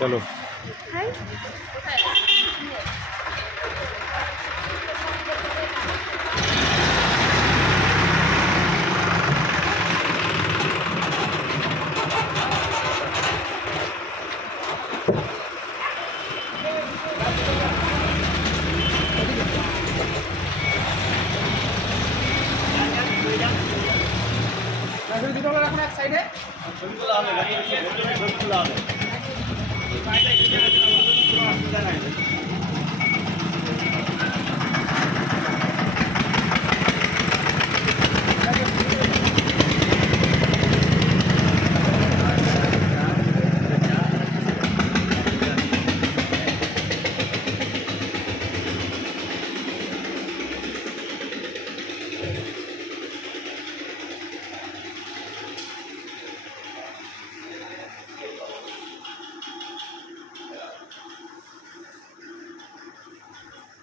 চলো। এক সাইডে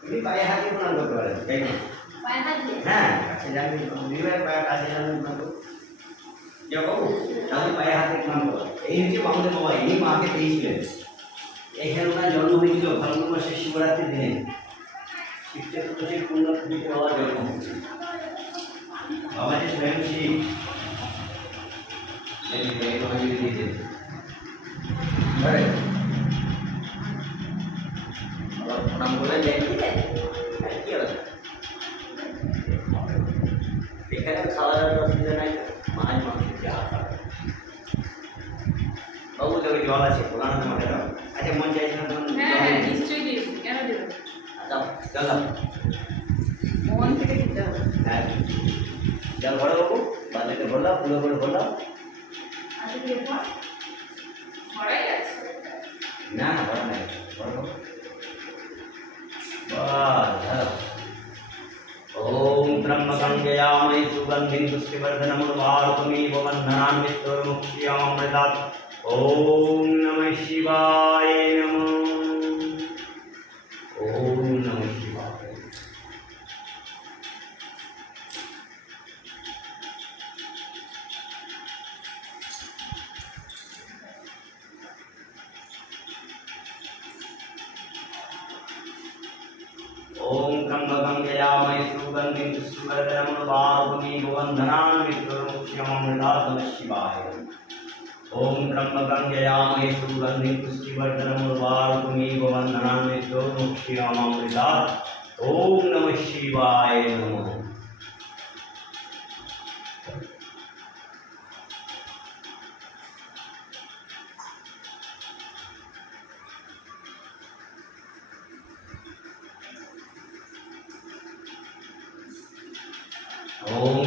ini pakai hati pun ada berarti kayak gitu. Pakai hati. Nah, kasih jangan dibilang pakai kasih jangan mampu. Ya kau, tapi pakai hati mampu. Ini cuma আমাদের বাবা ini মাকে দিয়েছিলেন। এখানে ওনার জন্ম হয়েছিল ফাল্গুন মাসের শিবরাত্রির দিনে। শিবচতুর্দশীর পূর্ণ তিথিতে বাবার জন্ম। বাবা যে স্বয়ং শিব। এই তো হয়ে গিয়েছে। আরে নাম বলে যাই কি হবে এখানে খাওয়া দাওয়ার অসুবিধা নাই মাছ মাংস যা খাবে বাবু তো জল আছে বলানো তোমাকে দাও আচ্ছা মন চাইছে না তখন হ্যাঁ নিশ্চয়ই দিই কেন দেব দাও জল দাও মন থেকে দিতে হবে হ্যাঁ জল ভরো বাবু বালতিতে ভরলাম পুরো করে ভরলাম আচ্ছা কি দেখো ভরাই আছে না না ভরা নাই ভরো বাহ ओम त्र्यंबकं यजामहे सुगंधिं पुष्टिवर्धनम् उर्वारुकमिव बन्धनान् मृत्युर्मुक्ष्यामृतात् ओम नमः शिवाय नमः ओम नमः शिवाय ओम त्र्यंबकं यजामहे सुगंधिं पुष्टिवर्धनम् उर्वारुकमिव बन्धनान् मृत्युर्मुक्ष्यामृतात् नमः शिवाय ओम त्र्यंबकं यजामहे सुगंधिं पुष्टिवर्धनम् उर्वारुकमिव बन्धनान् मृत्युर्मुक्ष्यामृतात् ओम नमः शिवाय नमः ओम